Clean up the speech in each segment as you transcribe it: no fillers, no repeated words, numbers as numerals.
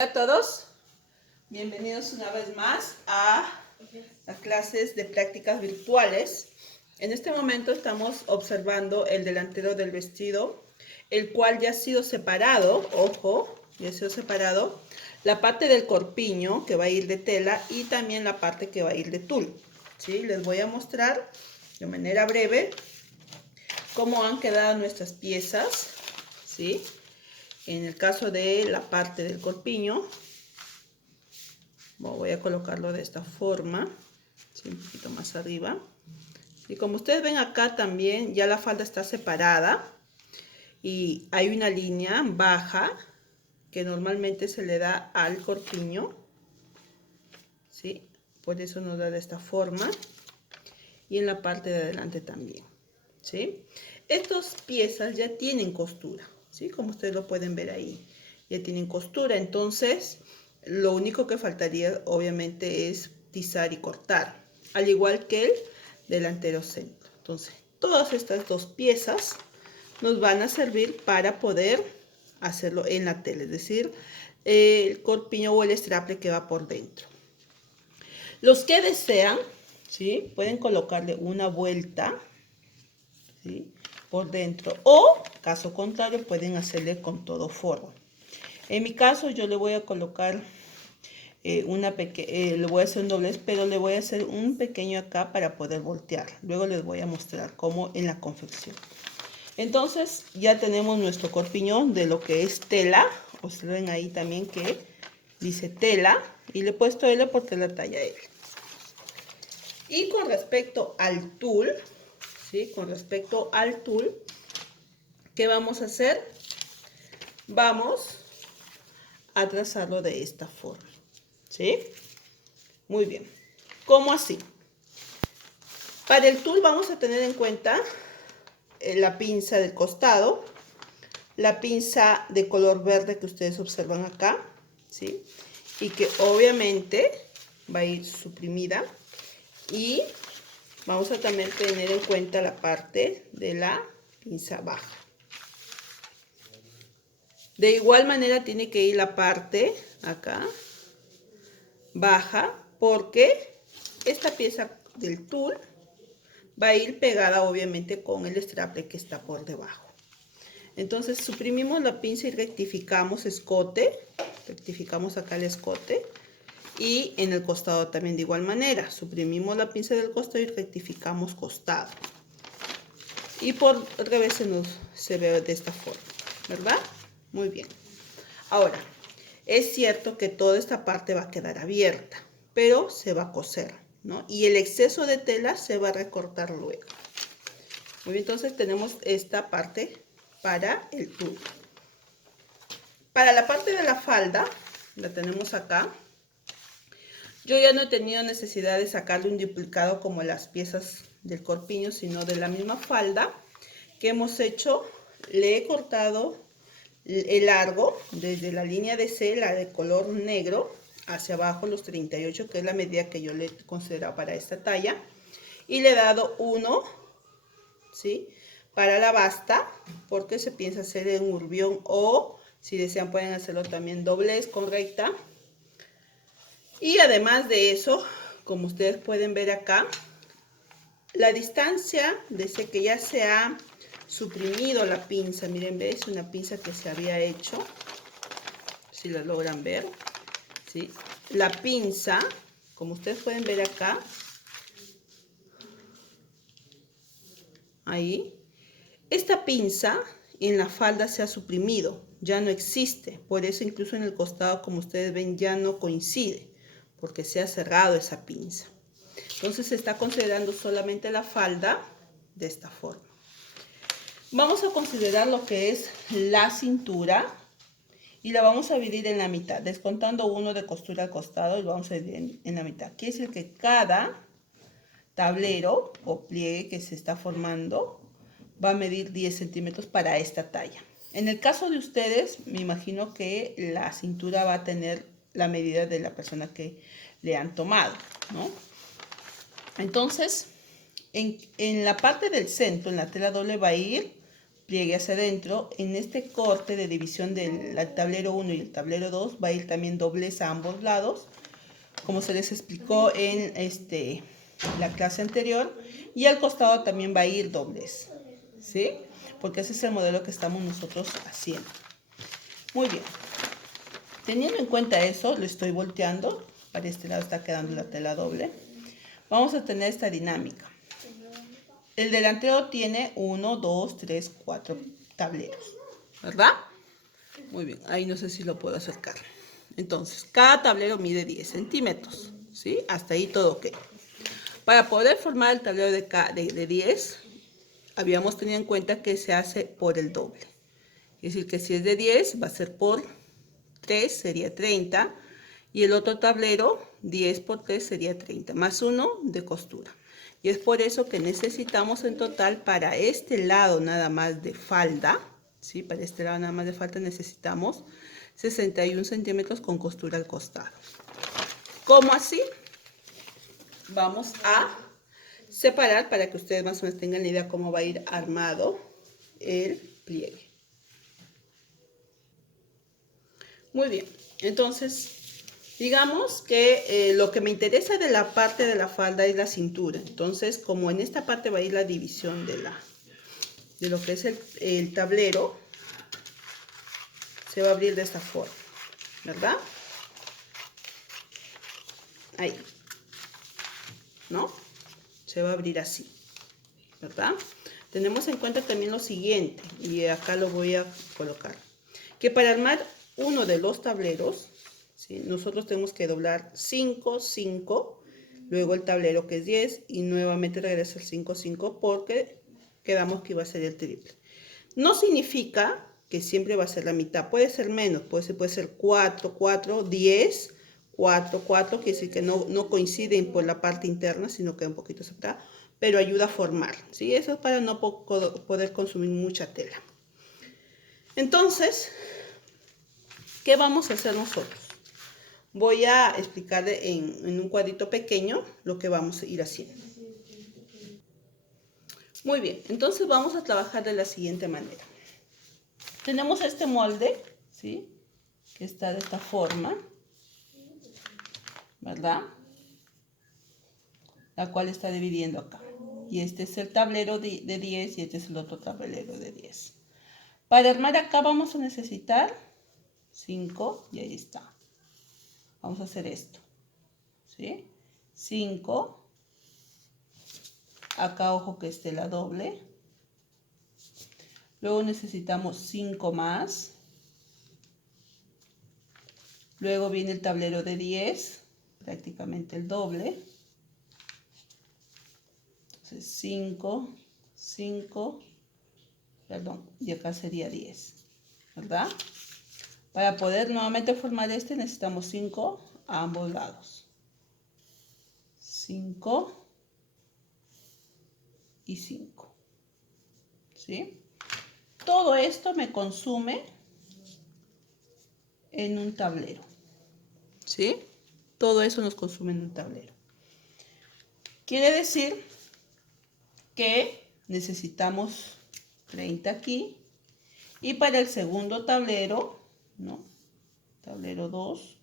Hola a todos, bienvenidos una vez más a las clases de prácticas virtuales. En este momento estamos observando el delantero del vestido, el cual ya ha sido separado, ojo, ya ha sido separado, la parte del corpiño que va a ir de tela y también la parte que va a ir de tul. ¿Sí? Les voy a mostrar de manera breve cómo han quedado nuestras piezas, ¿sí? En el caso de la parte del corpiño, voy a colocarlo de esta forma, ¿sí? Un poquito más arriba. Y como ustedes ven acá también, ya la falda está separada y hay una línea baja que normalmente se le da al corpiño, ¿sí? Por eso nos da de esta forma. Y en la parte de adelante también, ¿sí? Estas piezas ya tienen costura, ¿sí? Como ustedes lo pueden ver ahí, ya tienen costura. Entonces, lo único que faltaría, obviamente, es tizar y cortar, al igual que el delantero centro. Entonces, todas estas dos piezas nos van a servir para poder hacerlo en la tela, es decir, el corpiño o el straple que va por dentro. Los que desean, ¿sí? Pueden colocarle una vuelta, ¿sí? Por dentro, o caso contrario pueden hacerle con todo forro. En mi caso yo le voy a colocar le voy a hacer un doblez, pero le voy a hacer un pequeño acá para poder voltear. Luego les voy a mostrar cómo en la confección. Entonces ya tenemos nuestro corpiñón de lo que es tela. Observen ahí también que dice tela y le he puesto L porque es la talla L. Y con respecto al tul, ¿sí? Con respecto al tul, ¿qué vamos a hacer? Vamos a trazarlo de esta forma, ¿sí? Muy bien. ¿Cómo así? Para el tul vamos a tener en cuenta la pinza del costado, la pinza de color verde que ustedes observan acá, ¿sí? Y que obviamente va a ir suprimida. Y vamos a también tener en cuenta la parte de la pinza baja. De igual manera tiene que ir la parte acá baja, porque esta pieza del tul va a ir pegada obviamente con el straple que está por debajo. Entonces suprimimos la pinza y rectificamos escote, rectificamos acá el escote, y en el costado también de igual manera, suprimimos la pinza del costado y rectificamos costado. Y por revés se ve de esta forma, ¿verdad? Muy bien. Ahora, es cierto que toda esta parte va a quedar abierta, pero se va a coser, ¿no? Y el exceso de tela se va a recortar luego. Muy bien, entonces tenemos esta parte para el tul. Para la parte de la falda, la tenemos acá. Yo ya no he tenido necesidad de sacarle un duplicado como las piezas del corpiño, sino de la misma falda que hemos hecho. Le he cortado el largo desde la línea de C, la de color negro, hacia abajo los 38, que es la medida que yo le he considerado para esta talla. Y le he dado uno, ¿sí? Para la basta, porque se piensa hacer en urbión, o si desean pueden hacerlo también doblez con recta. Y además de eso, como ustedes pueden ver acá, la distancia desde que ya se ha suprimido la pinza, miren, ¿ves? Una pinza que se había hecho, si la logran ver, ¿sí? La pinza, como ustedes pueden ver acá, ahí, esta pinza en la falda se ha suprimido, ya no existe, por eso incluso en el costado, como ustedes ven, ya no coincide, porque se ha cerrado esa pinza. Entonces se está considerando solamente la falda de esta forma. Vamos a considerar lo que es la cintura y la vamos a dividir en la mitad, descontando uno de costura al costado y lo vamos a dividir en la mitad. Quiere decir que cada tablero o pliegue que se está formando va a medir 10 centímetros para esta talla. En el caso de ustedes, me imagino que la cintura va a tener la medida de la persona que le han tomado, ¿no? Entonces, en la parte del centro, en la tela doble, va a ir pliegue hacia adentro. En este corte de división del tablero 1 y el tablero 2 va a ir también doblez a ambos lados, como se les explicó en la clase anterior, y al costado también va a ir doblez, ¿sí? Porque ese es el modelo que estamos nosotros haciendo. Muy bien. Teniendo en cuenta eso, lo estoy volteando. Para este lado está quedando la tela doble. Vamos a tener esta dinámica. El delantero tiene 1, 2, 3, 4 tableros, ¿verdad? Muy bien, ahí no sé si lo puedo acercar. Entonces, cada tablero mide 10 centímetros, ¿sí? Hasta ahí todo ok. Para poder formar el tablero de 10, habíamos tenido en cuenta que se hace por el doble. Es decir, que si es de 10, va a ser por 3, sería 30. Y el otro tablero, 10 por 3 sería 30, más 1 de costura. Y es por eso que necesitamos en total para este lado nada más de falda, ¿sí? Para este lado nada más de falda necesitamos 61 centímetros con costura al costado. ¿Cómo así? Vamos a separar para que ustedes más o menos tengan la idea cómo va a ir armado el pliegue. Muy bien, entonces digamos que lo que me interesa de la parte de la falda es la cintura. Entonces, como en esta parte va a ir la división de lo que es el tablero, se va a abrir de esta forma, ¿verdad? Ahí, ¿no? Se va a abrir así, ¿verdad? Tenemos en cuenta también lo siguiente, y acá lo voy a colocar, que para armar uno de los tableros, ¿sí? Nosotros tenemos que doblar 5, 5, luego el tablero que es 10 y nuevamente regresa el 5, 5 porque quedamos que iba a ser el triple. No significa que siempre va a ser la mitad, puede ser menos, puede ser 4, 4, 10, 4, 4, quiere decir que no coinciden por la parte interna, sino que un poquito separada, pero ayuda a formar, ¿sí? Eso es para no poder consumir mucha tela. Entonces, ¿qué vamos a hacer nosotros? Voy a explicarle en un cuadrito pequeño lo que vamos a ir haciendo. Muy bien, entonces vamos a trabajar de la siguiente manera. Tenemos este molde, ¿sí? Que está de esta forma, ¿verdad? La cual está dividiendo acá. Y este es el tablero de 10 y este es el otro tablero de 10. Para armar acá vamos a necesitar 5 y ahí está. Vamos a hacer esto, ¿sí? 5. Acá ojo que esté la doble. Luego necesitamos 5 más. Luego viene el tablero de 10, prácticamente el doble. Entonces 5, 5, perdón, y acá sería 10, ¿verdad? Para poder nuevamente formar este necesitamos 5 a ambos lados. 5 y 5, ¿sí? Todo esto me consume en un tablero, ¿sí? Todo eso nos consume en un tablero. Quiere decir que necesitamos 30 aquí. Y para el segundo tablero, ¿no? Tablero 2,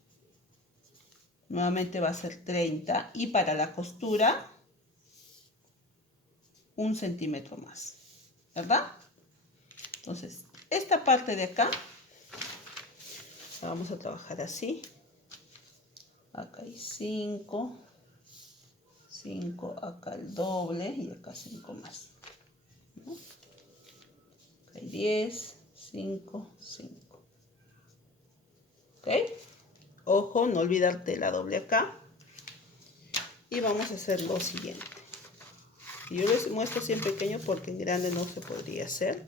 nuevamente va a ser 30. Y para la costura, 1 centímetro más, ¿verdad? Entonces, esta parte de acá, la vamos a trabajar así. Acá hay 5, 5, acá el doble y acá 5 más, ¿no? Acá hay 10, 5, 5. ¿Ok? Ojo, no olvidarte la doble acá. Y vamos a hacer lo siguiente. Yo les muestro así en pequeño porque en grande no se podría hacer.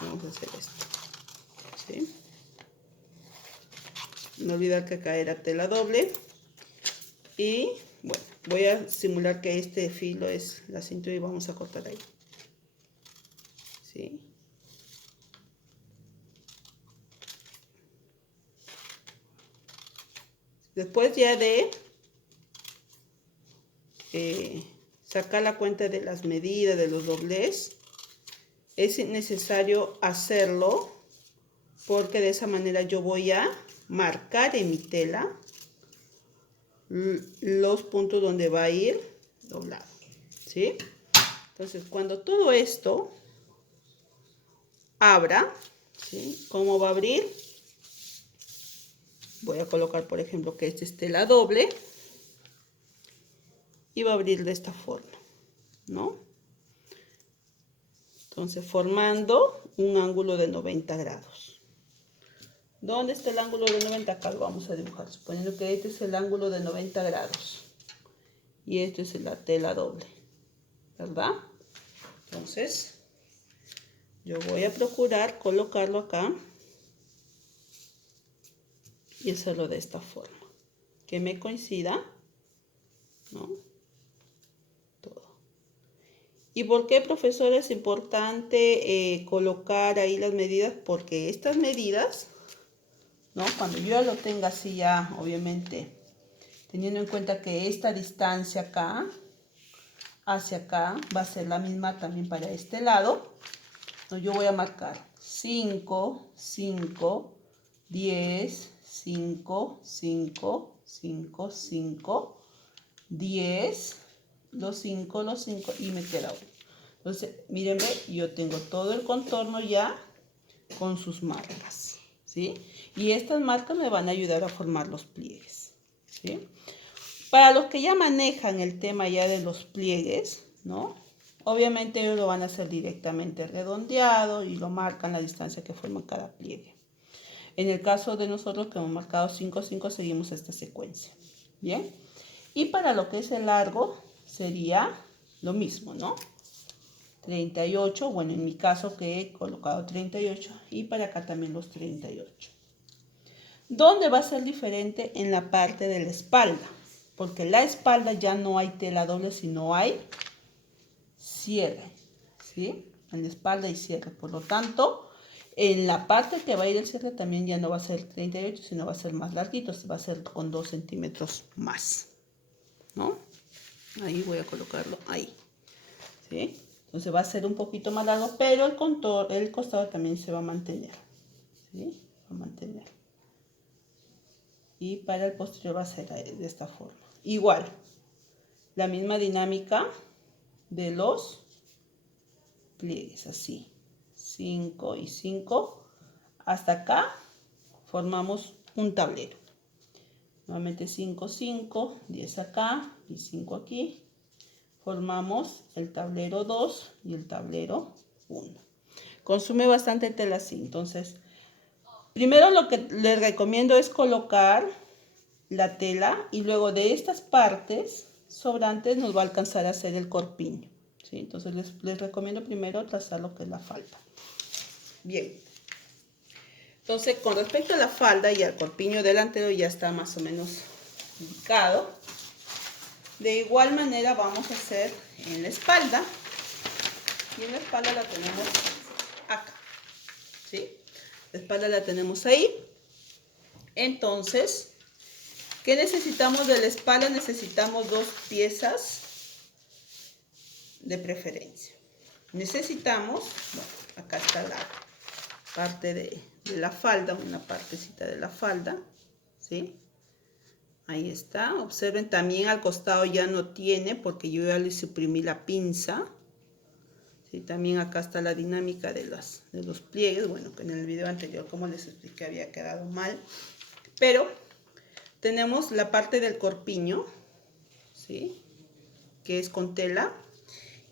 Vamos a hacer esto, ¿sí? No olvidar que acá era tela doble. Y bueno, voy a simular que este filo es la cintura y vamos a cortar ahí, ¿sí? Después ya de sacar la cuenta de las medidas de los doblez, es necesario hacerlo porque de esa manera yo voy a marcar en mi tela los puntos donde va a ir doblado, ¿sí? Entonces, cuando todo esto abra, ¿sí? ¿Cómo va a abrir? Voy a colocar, por ejemplo, que esta es tela doble y va a abrir de esta forma, ¿no? Entonces, formando un ángulo de 90 grados. ¿Dónde está el ángulo de 90? Acá lo vamos a dibujar, suponiendo que este es el ángulo de 90 grados. Y esto es la tela doble, ¿verdad? Entonces, yo voy a procurar colocarlo acá y hacerlo de esta forma. Que me coincida, ¿no? Todo. ¿Y por qué, profesor, es importante colocar ahí las medidas? Porque estas medidas, ¿no? Cuando yo lo tenga así ya, obviamente, teniendo en cuenta que esta distancia acá, hacia acá, va a ser la misma también para este lado, ¿no? Yo voy a marcar 5, 5, 10, 5, 5, 5, 5, 10, los 5 y me queda uno. Entonces, mírenme, yo tengo todo el contorno ya con sus marcas, ¿sí? Y estas marcas me van a ayudar a formar los pliegues, ¿sí? Para los que ya manejan el tema ya de los pliegues, ¿no? Obviamente ellos lo van a hacer directamente redondeado y lo marcan la distancia que forma cada pliegue. En el caso de nosotros que hemos marcado 5, 5, seguimos esta secuencia, ¿bien? Y para lo que es el largo sería lo mismo, ¿no? 38, bueno, en mi caso que he colocado 38 y para acá también los 38. ¿Dónde va a ser diferente? En la parte de la espalda, porque en la espalda ya no hay tela doble, sino hay cierre, ¿sí? En la espalda hay cierre, por lo tanto, en la parte que va a ir el cierre también ya no va a ser 38, sino va a ser más larguito, va a ser con 2 centímetros más, ¿no? Ahí voy a colocarlo ahí, ¿sí? Entonces va a ser un poquito más largo, pero el costado también se va a mantener, ¿sí? Va a mantener. Y para el posterior va a ser de esta forma. Igual, la misma dinámica de los pliegues, así. 5 y 5. Hasta acá formamos un tablero. Nuevamente 5, 5, 10 acá y 5 aquí. Formamos el tablero 2 y el tablero 1. Consume bastante tela así, entonces primero lo que les recomiendo es colocar la tela y luego de estas partes sobrantes nos va a alcanzar a hacer el corpiño, ¿sí? Entonces les recomiendo primero trazar lo que es la falda. Bien, entonces con respecto a la falda y al corpiño delantero ya está más o menos indicado. De igual manera vamos a hacer en la espalda. Y en la espalda la tenemos acá, ¿sí? La espalda la tenemos ahí. Entonces, ¿qué necesitamos de la espalda? Necesitamos 2 piezas de preferencia. Necesitamos, bueno, acá está la parte de la falda, una partecita de la falda, ¿sí? Ahí está. Observen, también al costado ya no tiene porque yo ya le suprimí la pinza. Sí, también acá está la dinámica de los pliegues. Bueno, que en el video anterior, como les expliqué, había quedado mal. Pero tenemos la parte del corpiño, ¿sí? Que es con tela.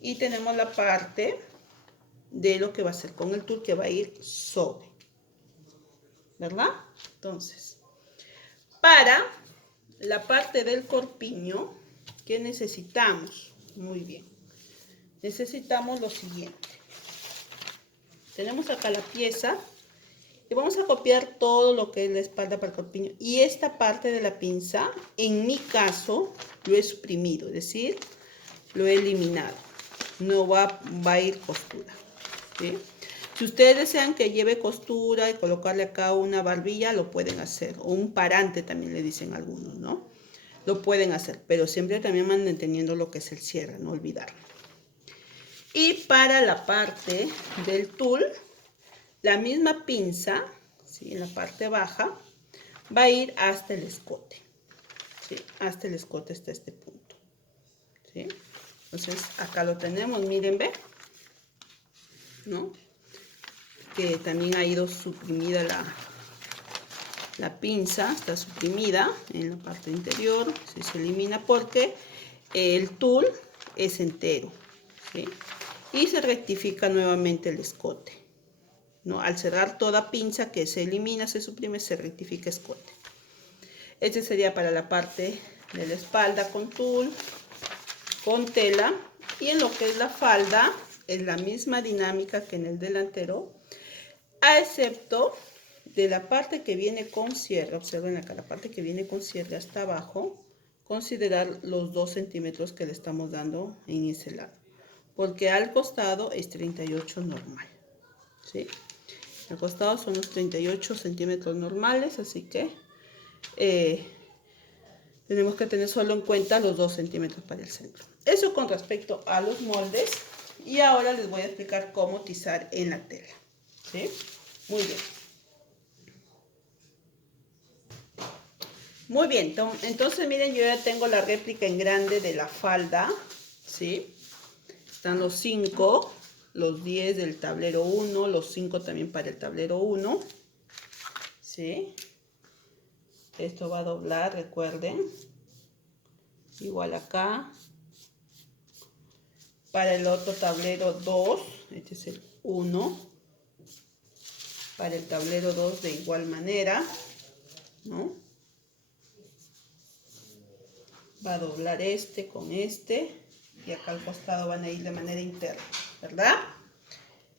Y tenemos la parte de lo que va a ser con el tul, que va a ir sobre, ¿verdad? Entonces, para la parte del corpiño, ¿qué necesitamos? Muy bien. Necesitamos lo siguiente. Tenemos acá la pieza y vamos a copiar todo lo que es la espalda para el corpiño. Y esta parte de la pinza, en mi caso, lo he suprimido, es decir, lo he eliminado. No va a ir costura, ¿sí? Si ustedes desean que lleve costura y colocarle acá una barbilla, lo pueden hacer. O un parante también le dicen algunos, ¿no? Lo pueden hacer, pero siempre también manteniendo lo que es el cierre, no olvidarlo. Y para la parte del tul, la misma pinza, ¿sí? En la parte baja, va a ir hasta el escote, ¿sí? Hasta el escote hasta este punto, ¿sí? Entonces acá lo tenemos, miren, ve, ¿no? Que también ha ido suprimida la pinza, está suprimida en la parte interior, se elimina porque el tul es entero, ¿sí? Y se rectifica nuevamente el escote, ¿no? Al cerrar toda pinza que se elimina, se suprime, se rectifica escote. Este sería para la parte de la espalda con tul, con tela. Y en lo que es la falda, es la misma dinámica que en el delantero, a excepto de la parte que viene con cierre. Observen acá, la parte que viene con cierre hasta abajo, considerar los 2 centímetros que le estamos dando en ese lado, porque al costado es 38 normal, ¿sí? Al costado son los 38 centímetros normales, así que tenemos que tener solo en cuenta los 2 centímetros para el centro. Eso con respecto a los moldes. Y ahora les voy a explicar cómo tizar en la tela, ¿sí? Muy bien. Muy bien, entonces miren, yo ya tengo la réplica en grande de la falda, ¿sí? Están los 5, los 10 del tablero 1, los 5 también para el tablero 1, ¿sí? Esto va a doblar, recuerden. Igual acá. Para el otro tablero 2, este es el 1. Para el tablero 2 de igual manera, ¿no? Va a doblar este con este. Y acá al costado van a ir de manera interna, ¿verdad?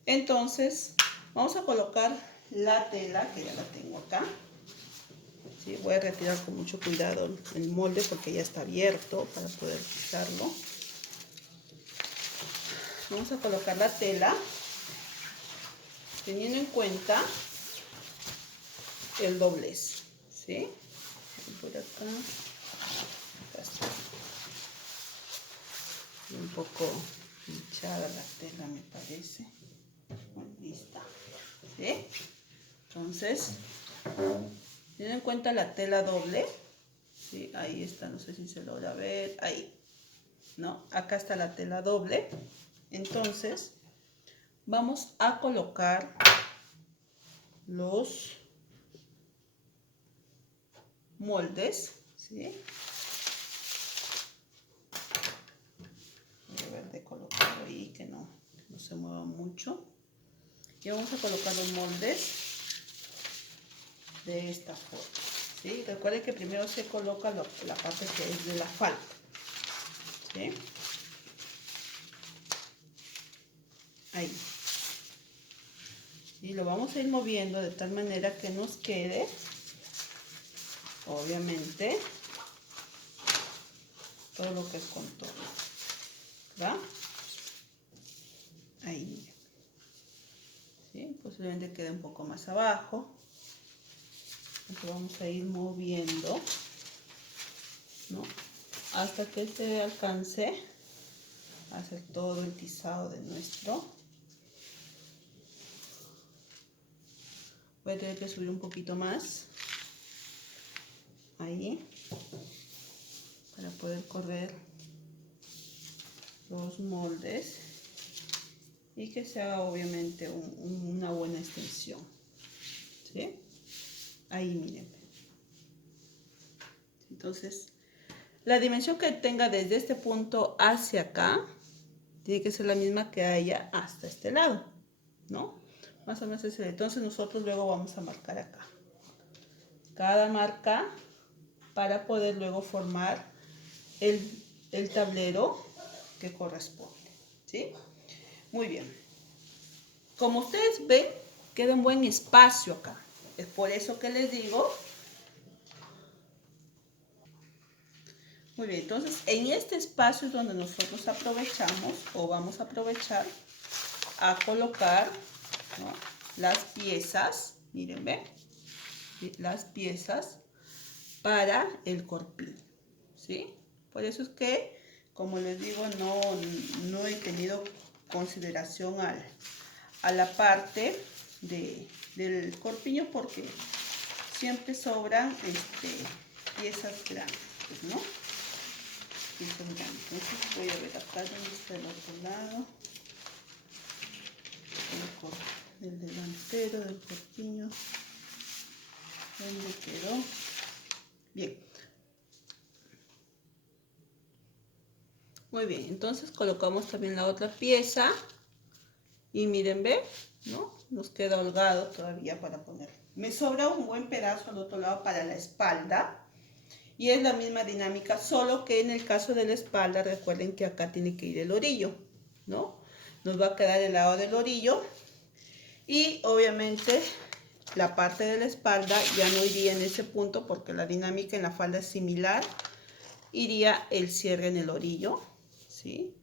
Entonces, vamos a colocar la tela, que ya la tengo acá. ¿Sí? Voy a retirar con mucho cuidado el molde porque ya está abierto para poder quitarlo. Vamos a colocar la tela teniendo en cuenta el doblez, ¿sí? Por acá. Acá está. Un poco hinchada la tela, me parece. Bueno, lista, ¿sí? Entonces, teniendo en cuenta la tela doble, ¿sí? Ahí está, no sé si se logra ver, ahí, ¿no? Acá está la tela doble. Entonces, vamos a colocar los moldes, ¿sí? Voy a ver de colocarlo ahí, que no se mueva mucho. Y vamos a colocar los moldes de esta forma, ¿sí? Recuerden que primero se coloca la parte que es de la falda, ¿sí? Ahí. Y lo vamos a ir moviendo de tal manera que nos quede, obviamente, todo lo que es contorno, ¿verdad? Ahí, ¿sí? Posiblemente quede un poco más abajo. Entonces vamos a ir moviendo, ¿no? Hasta que se alcance a hacer todo el tizado de nuestro. Voy a tener que subir un poquito más. Ahí. Para poder correr los moldes. Y que se haga obviamente una buena extensión. ¿Sí? Ahí miren. Entonces, la dimensión que tenga desde este punto hacia acá tiene que ser la misma que haya hasta este lado, ¿no? Más o menos es el. Entonces nosotros luego vamos a marcar acá cada marca para poder luego formar el tablero que corresponde, ¿sí? Muy bien. Como ustedes ven, queda un buen espacio acá. Es por eso que les digo. Muy bien, entonces en este espacio es donde nosotros aprovechamos o vamos a aprovechar a colocar, ¿no?, las piezas, miren, ven, las piezas para el corpiño, ¿sí? Por eso es que, como les digo, no he tenido consideración a la parte del corpiño, porque siempre sobran piezas grandes, pues, ¿no? Piezas grandes. Entonces voy a ver acá donde está el otro lado. El delantero del corpiño. ¿Dónde quedó? Bien. Muy bien, entonces colocamos también la otra pieza. Y miren, ¿ve? ¿No? Nos queda holgado todavía para poner. Me sobra un buen pedazo al otro lado para la espalda. Y es la misma dinámica, solo que en el caso de la espalda, recuerden que acá tiene que ir el orillo, ¿no? Nos va a quedar el lado del orillo. Y obviamente la parte de la espalda ya no iría en ese punto porque la dinámica en la falda es similar. Iría el cierre en el orillo, ¿sí?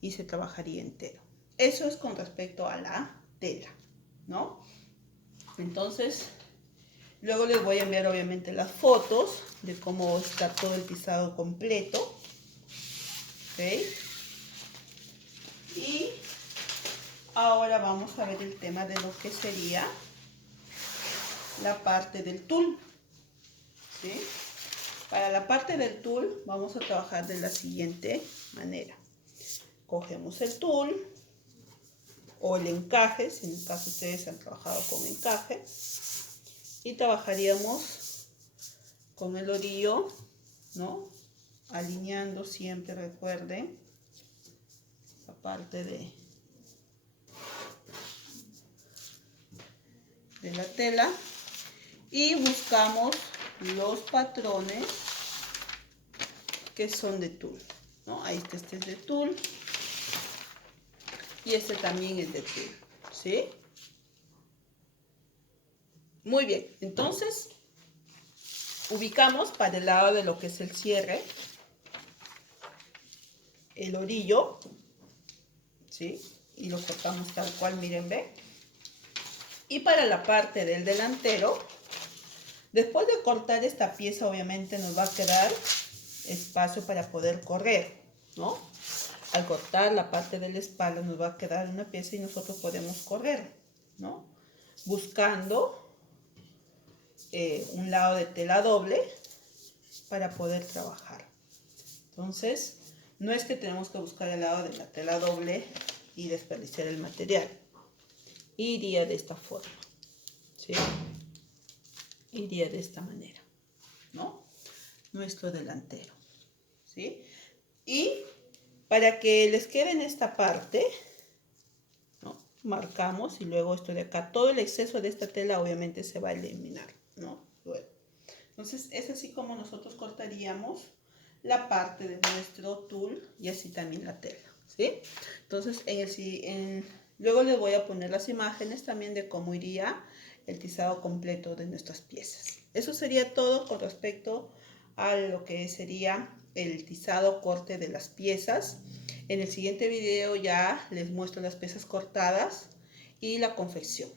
Y se trabajaría entero. Eso es con respecto a la tela, ¿no? Entonces, luego les voy a enviar obviamente las fotos de cómo está todo el pisado completo. ¿Ok? Y ahora vamos a ver el tema de lo que sería la parte del tul. ¿Sí? Para la parte del tul vamos a trabajar de la siguiente manera. Cogemos el tul o el encaje, si en el caso ustedes han trabajado con encaje, y trabajaríamos con el orillo, ¿no? Alineando siempre, recuerden, la parte de la tela, y buscamos los patrones que son de tul, ¿no? Ahí está, este es de tul y este también es de tul, ¿sí? Muy bien, entonces ubicamos para el lado de lo que es el cierre el orillo, ¿sí? Y lo cortamos tal cual, miren, ve. Y para la parte del delantero, después de cortar esta pieza, obviamente nos va a quedar espacio para poder correr, ¿no? Al cortar la parte de la espalda nos va a quedar una pieza y nosotros podemos correr, ¿no? Buscando un lado de tela doble para poder trabajar. Entonces, no es que tenemos que buscar el lado de la tela doble y desperdiciar el material. Iría de esta forma, ¿sí? Iría de esta manera, ¿no? Nuestro delantero, ¿sí? Y para que les quede en esta parte, ¿no? Marcamos y luego esto de acá, todo el exceso de esta tela obviamente se va a eliminar, ¿no? Luego. Entonces es así como nosotros cortaríamos la parte de nuestro tul y así también la tela, ¿sí? Entonces luego les voy a poner las imágenes también de cómo iría el tizado completo de nuestras piezas. Eso sería todo con respecto a lo que sería el tizado corte de las piezas. En el siguiente video ya les muestro las piezas cortadas y la confección.